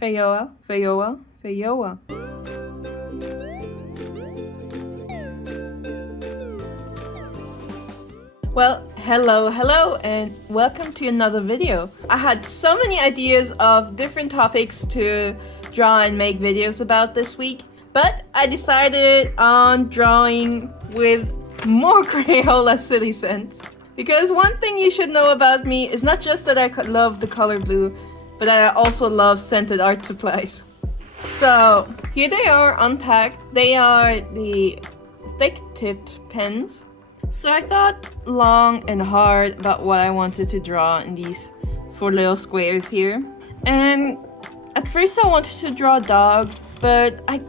Fayoa, Fayoa, Fayoa. Well, hello, and welcome to another video. I had so many ideas of different topics to draw and make videos about this week, but I decided on drawing with more Crayola City Scents. Because one thing you should know about me is not just that I love the color blue, but that I also love scented art supplies. So here they are unpacked. They are the thick-tipped pens. So I thought long and hard about what I wanted to draw in these 4 little squares here. And at first I wanted to draw dogs, but I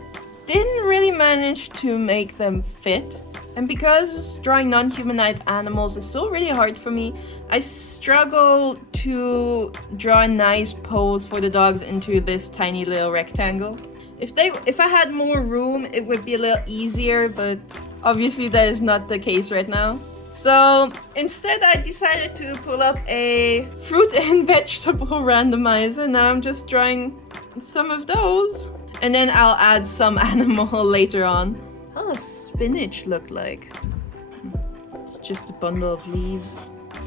didn't really manage to make them fit. And because drawing non-humanoid animals is still really hard for me, I struggle to draw a nice pose for the dogs into this tiny little rectangle. If I had more room, it would be a little easier, but obviously that is not the case right now. So instead I decided to pull up a fruit and vegetable randomizer. Now I'm just drawing some of those, and then I'll add some animal later on. How does spinach look like? It's just a bundle of leaves.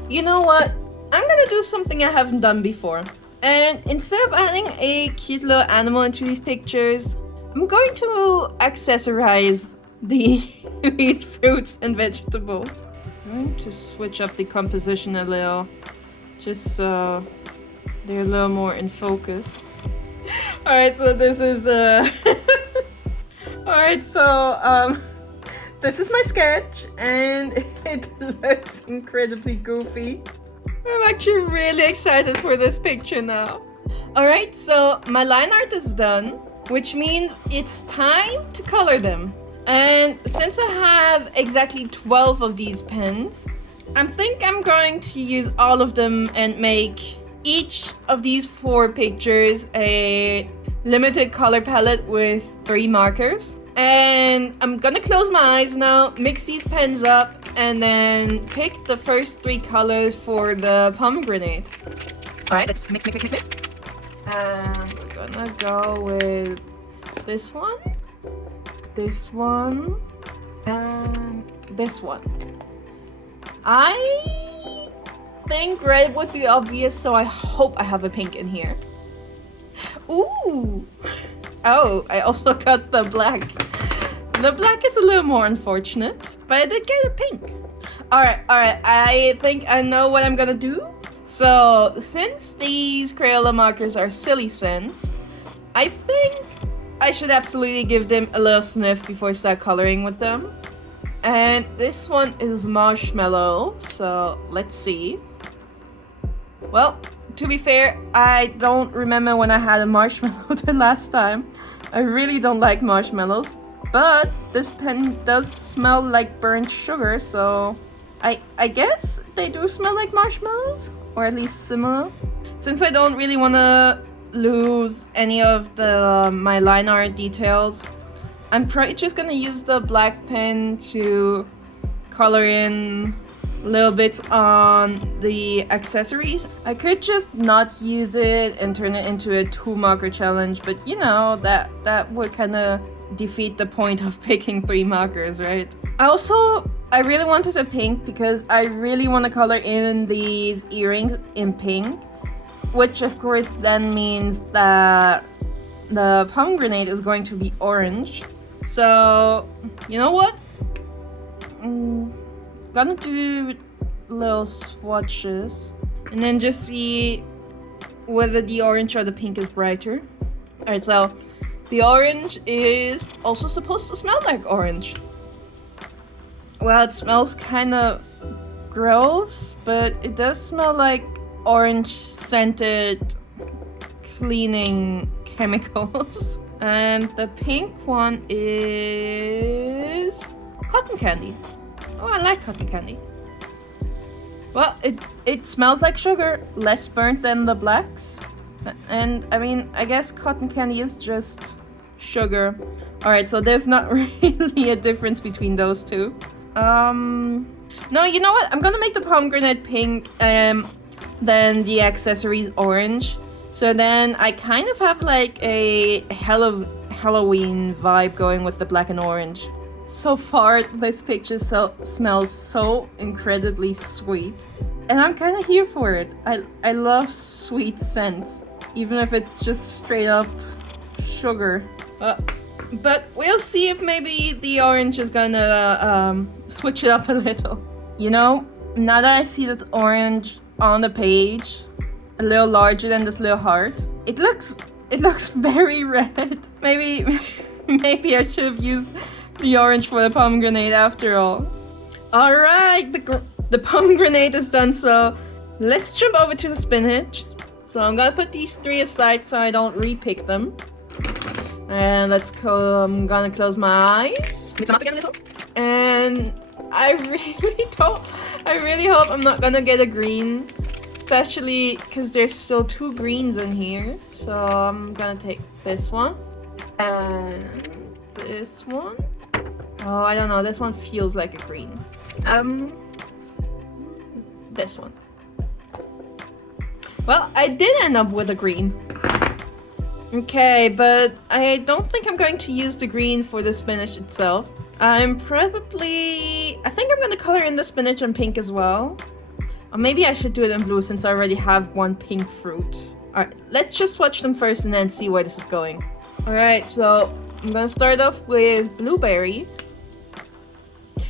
You know what? I'm gonna do something I haven't done before. And instead of adding a cute little animal into these pictures, I'm going to accessorize these fruits and vegetables. I'm going to switch up the composition a little, just so they're a little more in focus. Alright, so this is Alright, so this is my sketch, and it looks incredibly goofy. I'm actually really excited for this picture now. Alright, so my line art is done, which means it's time to color them. And since I have exactly 12 of these pens, I think I'm going to use all of them and make each of these 4 pictures a limited color palette with 3 markers. And I'm gonna close my eyes now, mix these pens up, and then pick the first 3 colors for the pomegranate. Alright, let's mix. And we're gonna go with this one, and this one. I think red would be obvious, so I hope I have a pink in here. Ooh! Oh, I also got the black. The black is a little more unfortunate, but I did get a pink. Alright, I think I know what I'm gonna do. So, since these Crayola markers are silly scents, I think I should absolutely give them a little sniff before I start coloring with them. And this one is marshmallow, so let's see. Well, to be fair, I don't remember when I had a marshmallow the last time. I really don't like marshmallows, but this pen does smell like burnt sugar, so I guess they do smell like marshmallows, or at least similar. Since I don't really want to lose any of my line art details, I'm probably just gonna use the black pen to color in little bits on the accessories. I could just not use it and turn it into a 2 marker challenge, but you know, that would kind of defeat the point of picking 3 markers, right? I really wanted a pink because I really want to color in these earrings in pink, which of course then means that the pomegranate is going to be orange. So, you know what? Gonna do little swatches and then just see whether the orange or the pink is brighter. Alright, so the orange is also supposed to smell like orange. Well, it smells kind of gross, but it does smell like orange scented cleaning chemicals. And the pink one is cotton candy. Oh, I like cotton candy. Well, it smells like sugar, less burnt than the blacks. And I mean, I guess cotton candy is just sugar. Alright, so there's not really a difference between those two. No, you know what? I'm gonna make the pomegranate pink, then the accessories orange. So then I kind of have like a Halloween vibe going with the black and orange. So far, this picture smells so incredibly sweet. And I'm kind of here for it. I love sweet scents, even if it's just straight up sugar. But we'll see if maybe the orange is gonna switch it up a little. You know, now that I see this orange on the page, a little larger than this little heart, it looks very red. Maybe I should have used the orange for the pomegranate after all. All right, the pomegranate is done, so let's jump over to the spinach. So I'm gonna put these 3 aside so I don't repick them. And I'm gonna close my eyes. Mix them up again a little. And I really hope I'm not gonna get a green. Especially because there's still 2 greens in here. So I'm gonna take this one. And this one. Oh, I don't know. This one feels like a green. This one. Well, I did end up with a green. Okay, but I don't think I'm going to use the green for the spinach itself. I think I'm gonna color in the spinach in pink as well. Or maybe I should do it in blue since I already have 1 pink fruit. Alright, let's just swatch them first and then see where this is going. Alright, so I'm gonna start off with blueberry.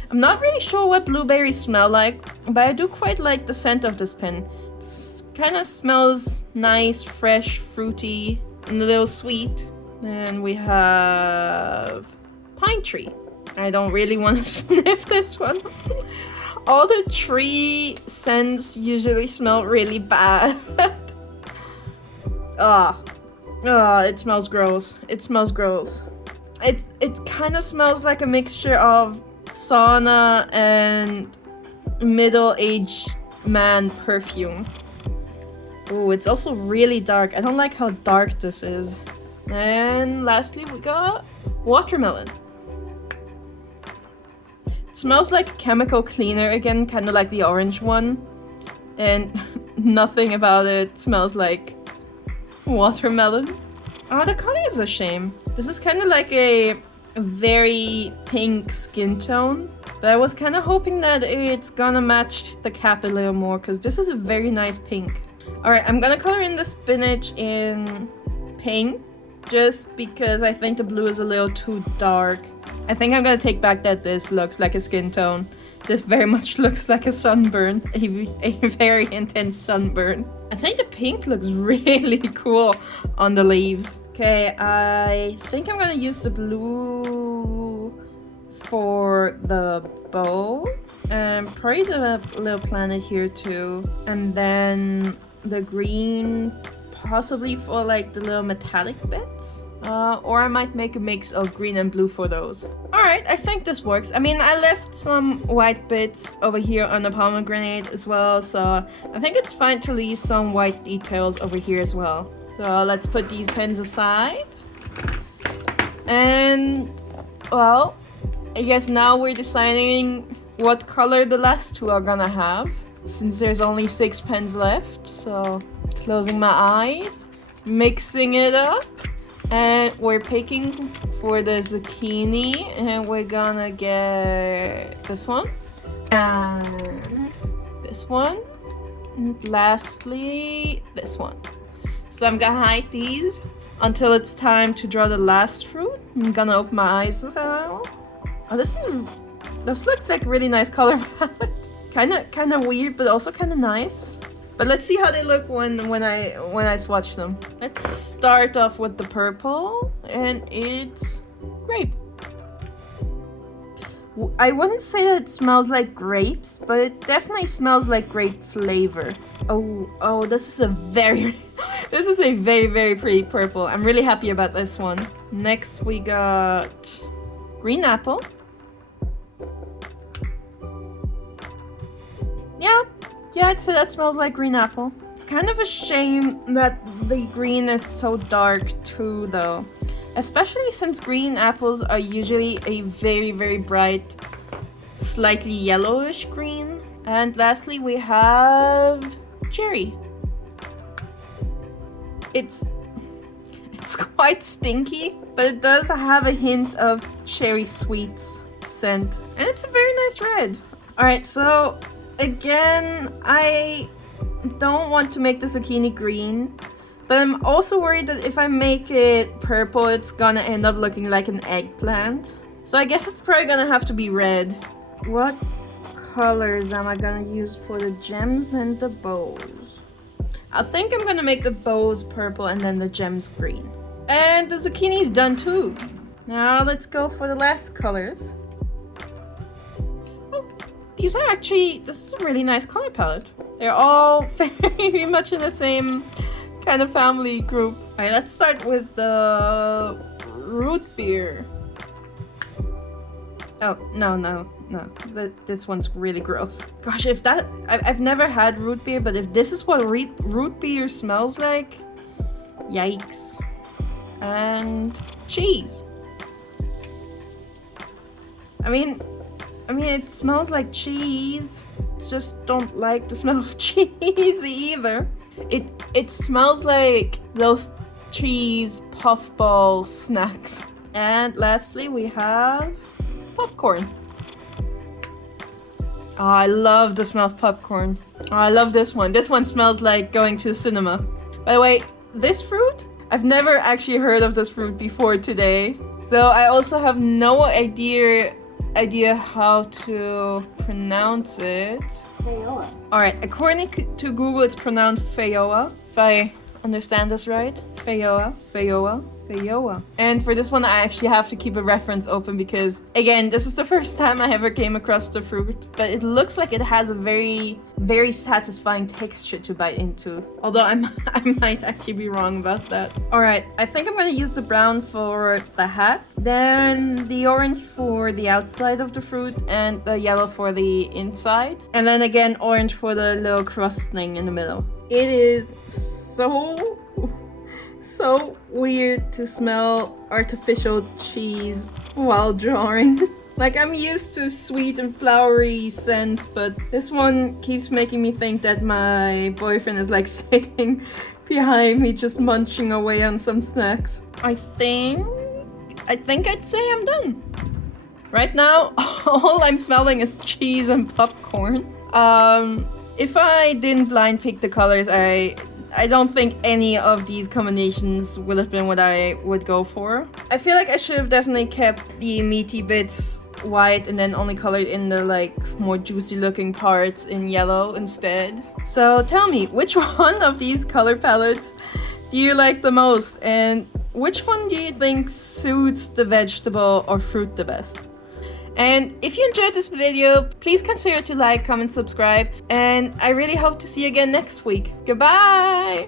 I'm not really sure what blueberries smell like, but I do quite like the scent of this pen. It kind of smells nice, fresh, fruity, and a little sweet. And we have pine tree. I don't really want to sniff this one. All the tree scents usually smell really bad. It smells gross. It smells gross. It kind of smells like a mixture of sauna and middle-aged man perfume. Ooh, it's also really dark. I don't like how dark this is. And lastly, we got watermelon. It smells like chemical cleaner again, kind of like the orange one. And nothing about it smells like watermelon. Oh, the color is a shame. This is kind of like a very pink skin tone. But I was kind of hoping that it's gonna match the cap a little more, because this is a very nice pink. Alright, I'm gonna color in the spinach in pink, just because I think the blue is a little too dark. I think I'm gonna take back that this looks like a skin tone. This very much looks like a sunburn, a very intense sunburn. I think the pink looks really cool on the leaves. Okay, I think I'm gonna use the blue for the bow, and probably the little planet here too, and then the green possibly for like the little metallic bits, or I might make a mix of green and blue for those. Alright, I think this works. I mean, I left some white bits over here on the pomegranate as well, so I think it's fine to leave some white details over here as well. So let's put these pens aside. And, well, I guess now we're deciding what color the last 2 are gonna have, since there's only 6 pens left. So closing my eyes, mixing it up, and we're picking for the zucchini, and we're gonna get this one and this one, and lastly this one. So I'm gonna hide these until it's time to draw the last fruit. I'm gonna open my eyes now. Oh, this looks like a really nice color palette. Kind of weird, but also kind of nice. But let's see how they look when I swatch them. Let's start off with the purple, and it's grape. I wouldn't say that it smells like grapes, but it definitely smells like grape flavor. Oh, this is a very very pretty purple. I'm really happy about this one. Next we got green apple. Yeah, I'd say that smells like green apple. It's kind of a shame that the green is so dark too, though. Especially since green apples are usually a very bright, slightly yellowish green. And lastly, we have cherry. It's quite stinky, but it does have a hint of cherry sweets scent. And it's a very nice red. Alright, so again, I don't want to make the zucchini green, but I'm also worried that if I make it purple, it's gonna end up looking like an eggplant. So I guess it's probably gonna have to be red. What colors am I gonna use for the gems and the bows? I think I'm gonna make the bows purple and then the gems green. And the zucchini's done too. Now let's go for the last colors. Oh, these are actually, this is a really nice color palette. They're all very much in the same kind of family group. Alright, let's start with the root beer. Oh, no. This one's really gross. Gosh, if that... I've never had root beer, but if this is what root beer smells like... Yikes. And... cheese. I mean, it smells like cheese. Just don't like the smell of cheese either. It smells like those cheese puffball snacks. And lastly, we have... popcorn. Oh, I love the smell of popcorn. Oh, I love this one. This one smells like going to the cinema. By the way, this fruit, I've never actually heard of this fruit before today. So I also have no idea how to pronounce it. Crayola. Alright, according to Google, it's pronounced Feijoa. If I understand this right. Feijoa. And for this one, I actually have to keep a reference open because, again, this is the first time I ever came across the fruit. But it looks like it has a very, very satisfying texture to bite into. Although I might actually be wrong about that. Alright, I think I'm going to use the brown for the hat. Then the orange for the outside of the fruit and the yellow for the inside. And then again, orange for the little crust thing in the middle. It is so weird to smell artificial cheese while drawing. Like, I'm used to sweet and flowery scents, but this one keeps making me think that my boyfriend is like sitting behind me just munching away on some snacks. I think I'd say I'm done. Right now, all I'm smelling is cheese and popcorn. If I didn't blind pick the colors, I don't think any of these combinations would have been what I would go for. I feel like I should have definitely kept the meaty bits white and then only colored in the like more juicy looking parts in yellow instead. So tell me, which one of these color palettes do you like the most? And which one do you think suits the vegetable or fruit the best? And if you enjoyed this video, please consider to like, comment, subscribe, and I really hope to see you again next week. Goodbye!